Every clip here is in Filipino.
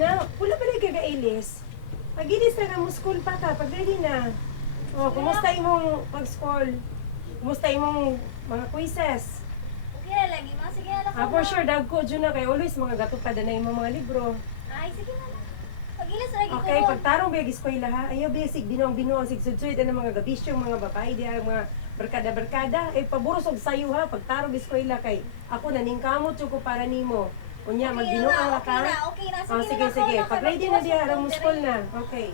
na. Pula pala kagailis. Pag-ilis na mo school pa ka. Pag ready na. O, kumusta imong pag-school? Kumusta imong mga quizzes? Okay na lagi, ma. Sige na lang. For sure, dagko dyan na kay always mga gatupad na imong mga libro. Ay, sige na lang. Pag-ilis lagi ko. Okay, pagtarong biyag eskwela ha. Ayaw basic, binuang sig sudsuit na mga gabisyong mga babae diya, mga barkada-barkada. Paburos og sayo ha, pagtarong eskwela kay ako naningkamot ko para nimo. Kunya, magbinuang ka. Okay na. Sige, sige. Pag ready na diya, aram mo school na. Okay.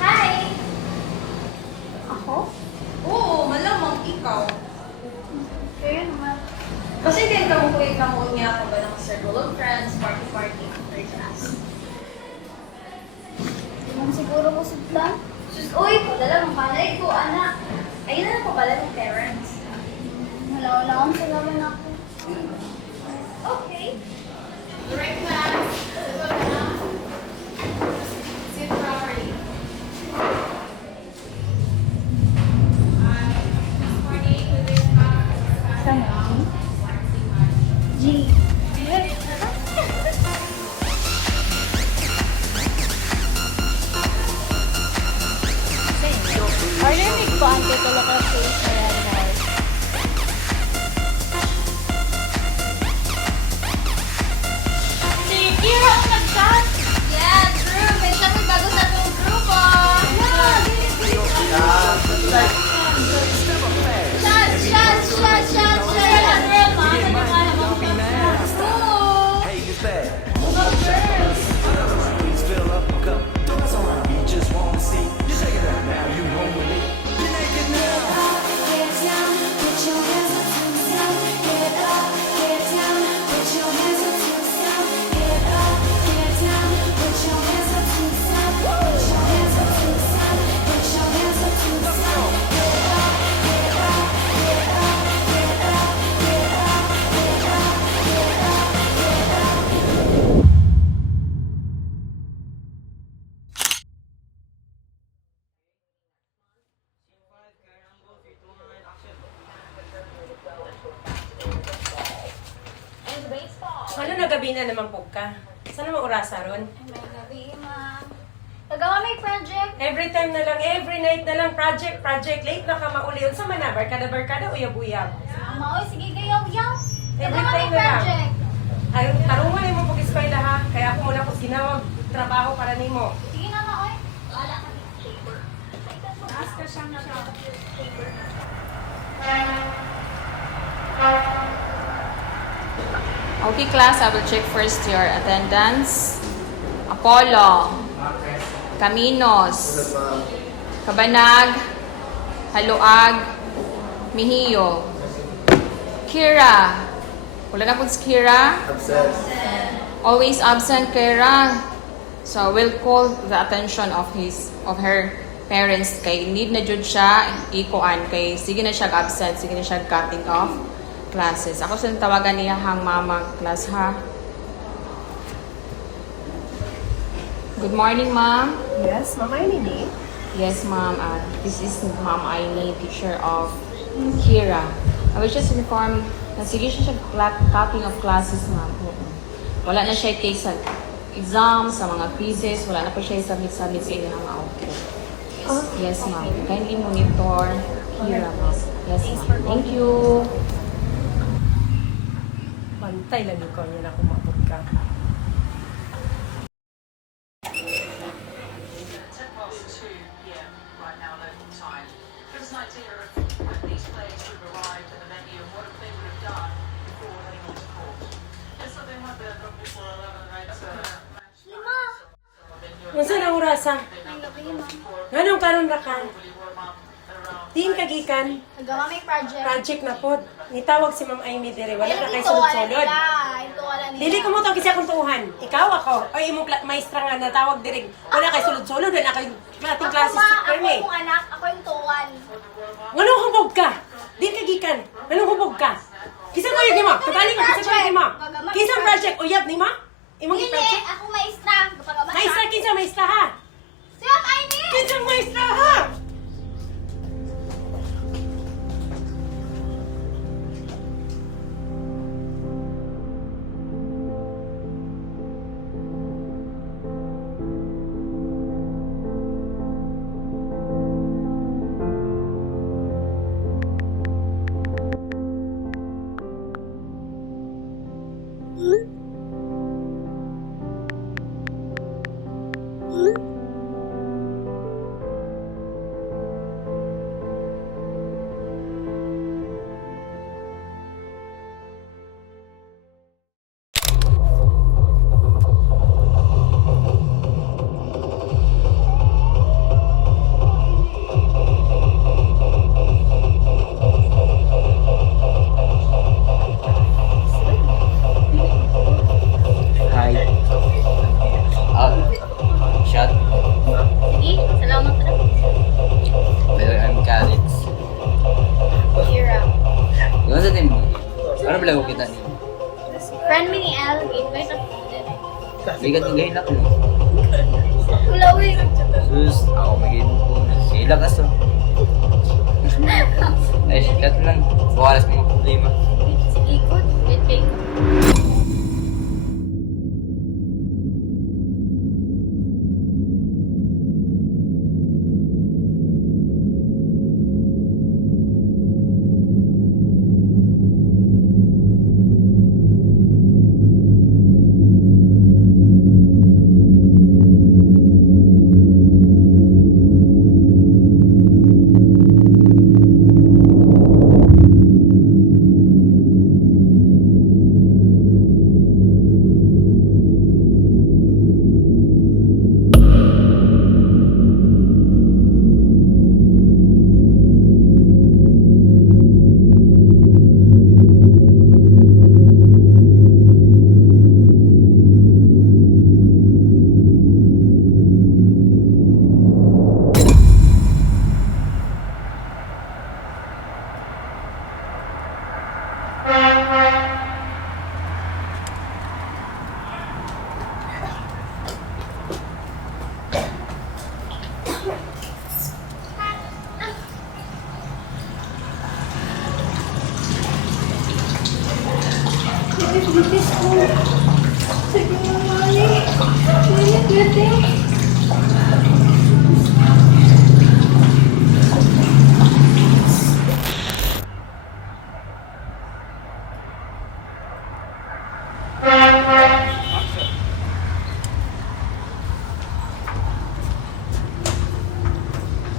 Hi! Ako? Oo, malamang ikaw. Kaya naman. Kasi din ka mo kuya ka mo niya ako ba ng circle of friends, party after class. Di mo siguro mo sudlan? Sus, uy, padala ng panay ko, anak. Ayun na lang pabala ng parents. Wala akong salaman ako. Okay. Direct class. Sit properly. This morning, we will have Sama? G. Arlemig po ang titulo ko sa Israel. Si Kira ang nag-chat! Yeah, true. May siya may bago sa itong grupo. Shot! Hey, you bad. Please fill up a cup. That's alright. We just want to see you shake it out now. You home with me. You're naked now. Ano nagabi na naman po ka? Saan naman orasa ron? May gabi, ma'am. Tagawa may project. Every time na lang, every night na lang, project. Late na ka mauli. Unsa man na, barkada, uyab-uyab. Mama, oy, sige gayaw-yaw. Every Tagawa may time na lang. project. Tarungan mo pag-eskwela ha. Kaya ako muna ko ginawag trabaho para nimo. Sige na, ma, oy. Wala ka. ask ka siyang paper. Okay, class, I will check first your attendance. Apollo, Caminos, Kabanag, Haluag, Mihiyo, Kira. Wala na po si Kira? Always absent, Kira. So, we'll call the attention of her parents kay need na jud siya ikuan kay sige na siya absent, sige na siya cutting off classes. Ako sa tawagan niya hang mama class ha. Good morning, ma'am. Yes, Mama Nini. Yes, ma'am. This is Ma'am Aini, teacher of Kira. I will just inform na sige siya cutting of classes, ma'am. Wala na siya case sa exam, sa mga quizzes, wala na po siya submit sa inyong mga output. Yes, ma'am. Kindly monitor Kira, ma'am. Yes, ma'am. Thank you. Bantay lang ikaw niya na kumapot ka. Unsa na orasa? May gabi, ma'am. Nganong karon ra ka? Tiin kagikan. Tagawa may project. Project na pod. Nitawag si Ma'am Amy dire. Wala na kay Ito, wala sulod-sulod. nila. Ito, wala pangalan niya. Dili ko mo to kasi akong tuuhan. Ikaw ako. Ay imong maestra nga natawag direk. Wala kay sulod-sulod na kay ating klase Ako super ni. yung anak, ako yung tuwan. Nganong hubog ka? Di ka gikan. Nganong hubog ka? Kisa ko yung mo. Tugali ko kisa ko yung mo. Kisa project uyab ni ma? Imong Dili, project. ako maestra. Maestra kinsa maestra ha? Siya kayo ni! Kinsa maestra ha? Hi. Shot. Sige, salamat na. Pero I'm Khalid. Kira. Yung sa team mo, ano ba lang kita niyo? Friend me ni El, invite ako din. Bigat ng gahin ako. Kulawin. Sus, ako magiging po. Sila kaso. Ay, shot lang. Bukalas mga problema. Sige, good. Wait, wait.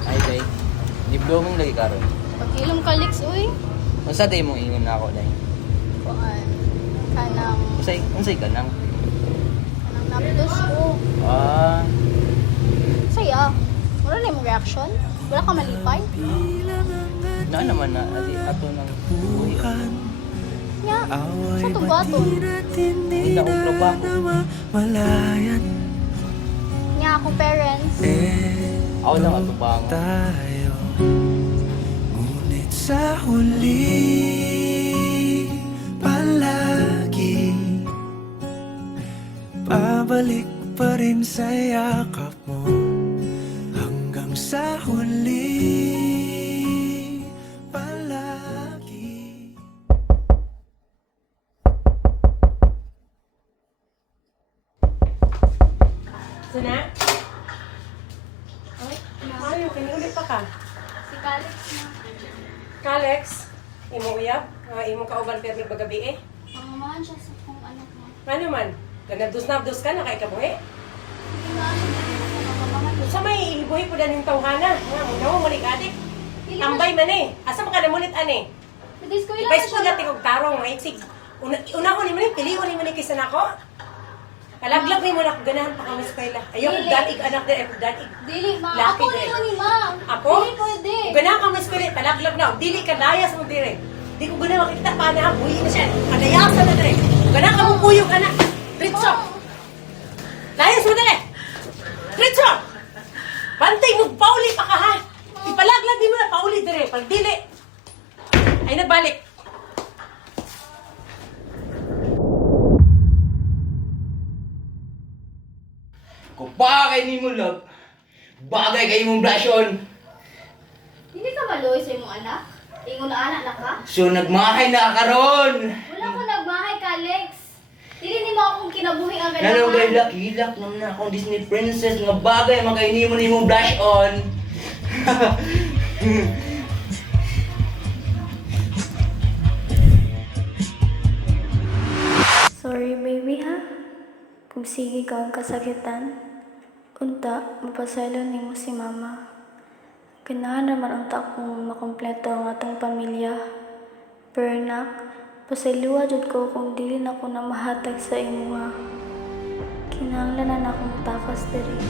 Ay, day. Niblo mong lagi karon. Pag-ilong kalix, uy. Kung sa day mo ingon na ako, day. Kuan. Kanang Unsay ka nang? napdos ko. Ah, Saya. Wala na yung reaction? Wala ka malipay? na naman na adi ato ng buhay. Nya, sa tubaton. Hindi na akong trabaho. Nya, akong parents. Ako lang ato bang. tayo. Ngunit sa huli, palagi pabalik pa rin sa yakap mo. Hanggang sa huli, palagi. Sana? Ay, Mario, kiniulit pa ka. Si Calix na. Kalex, imo uyab, imo kauban pero bagabi eh. Ang mahal siya sa kong anak mo. Ano man? Nagdus ka na kay kabuhi. Hindi nga siya mga Sa may ibuhi po daning tawhana. Nga mo nawo mulik adik. Tambay man eh. Asa man ka namulit ani? Nagis ko ilang Ipais ko na tigog tarong maiksig. Una ko ni man pili ko ni man kaysa nako. Kalaglag ni mo na ganahan pa kami sa kaila. Ayaw Dili. dalig anak din, ayaw dalig. Dili, ma. Laki Ako din. niyo ni ma. Ako? Dili pwede. Ganahan kami sa kaila, talaglag na. Dili ka layas mo dire. Di ko ganahan makita pa na buhi na siya. Kalayasan na dire. Ganahan ka mo kuyog ka na. Ritso! Layas mo dali! Ritso! Bantay mo, pauli pa ka ha! Ipalaglag din mo na, pauli dire. Pag dili, ay nagbalik. Kung bagay ni mo, love, bagay kayo mong blush on. Hindi ka maloy sa imong anak? Ingon na anak na ka? So, nagmahay na karon. Wala ko nagmahay ka, Alex. Dili ni mo akong kinabuhi ang Nanong ganahan. gay hilak naman na akong Disney princess nga bagay makaini mo ni mong blush on. Sorry baby ha. Kung sige ka ang kasakitan, unta, mapasaylo nimo si mama. Ganahan naman unta kung makompleto ang atong pamilya. Pero nak, pasayloa jud ko kung dili na ko na mahatag sa imo ha. Kinahanglan na akong takas diri.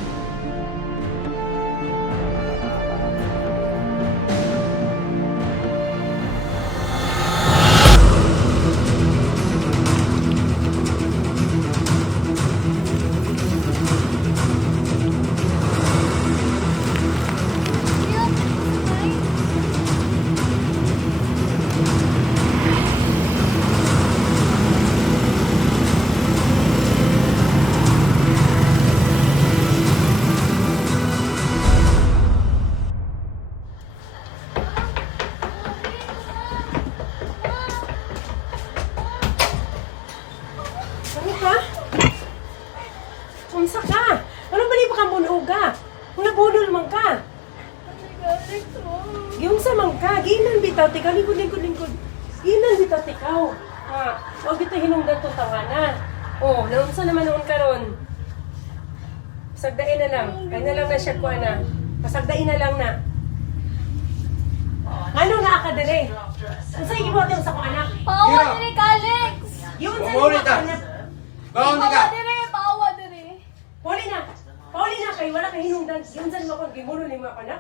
Ano ka? Unsa ka? Ano ba pa kang bunuga? Kung nabunol man ka. Giunsa man ka? Ginan bitaw, tikaw, lingkod. Ginan bitaw, tikaw. Ha, huwag bitaw hinungdan itong tawanan. Oh, naunsa naman noon karon. Pasagdain na lang. Kaya na lang na siya kuha na. Pasagdain na lang na. Ano na ka dali? Unsa igibuhat yung sa kong anak? Paawa diri ka, Alex. Yung sa Umulit igibuhat ka. anak. Paawa diri, paawa diri. Pauli na kay wala kay hinungdan. Yung sa lima ko gimulo lima ko na.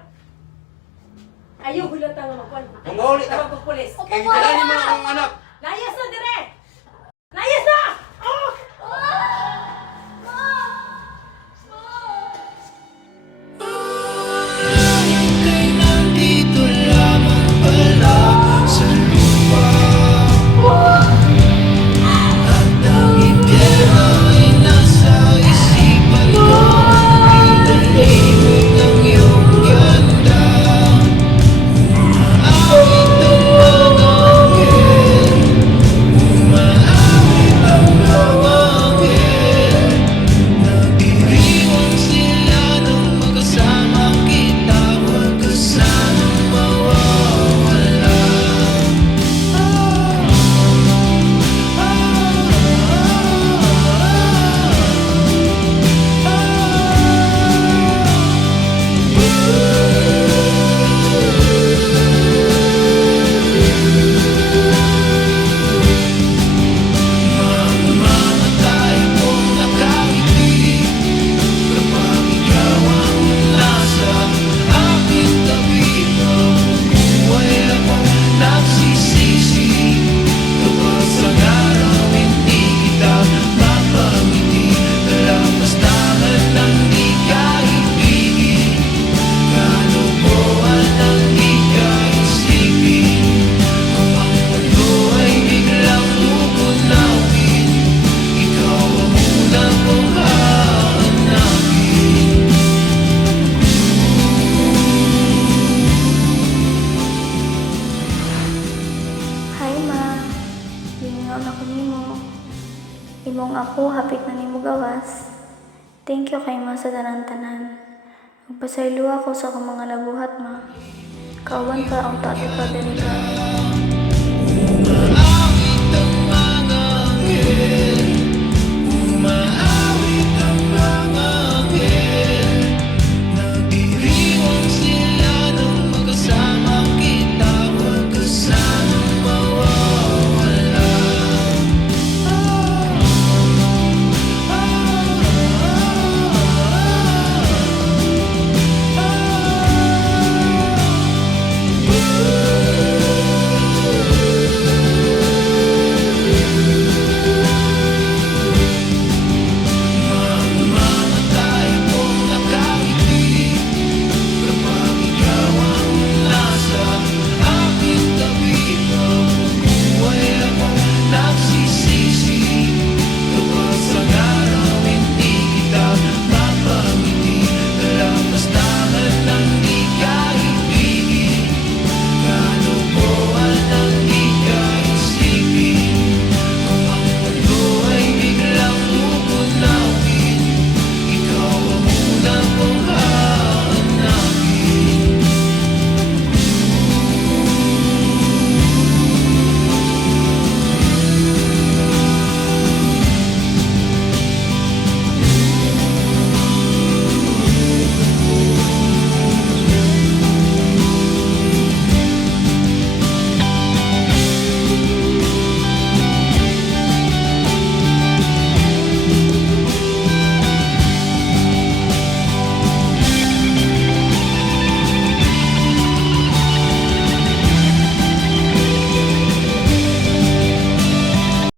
Ayaw gulat ang magkuan. Umulit ka. Tawag ko pulis. Kaya gitalanin mo na akong anak. Layas na dire. Layas na. Oh! Nandito lamang pala sa lupa. At ang impyerno ay nasa isipan ko. Pinalimot ang iyong ganda. Umaawit ang mga anghel. Umaawit ang mga anghel. Nagdiriwang sila nung magkasama kita. Huwag ka sanang mawawala. Mamamatay kung nakangiti kapag ikaw ang nasa aking tabi. Mabubuhay akong nagsisisi kapag sa araw hindi kita mapangiti. Kalapastangan ng di ka ibigin, kalukuhan ng di ka isipin. Kung ang mundo ay biglang ugunawin, ikaw ang unang kong hahanapin. Hi ma. Lingaw na ko nimo. Imong ako hapit na nimo gawas. Thank you kay ma sa tanan-tanan. Magpasaylo ako sa akong mga nabuhat ma. Kawan pa ang tati ka diri ka.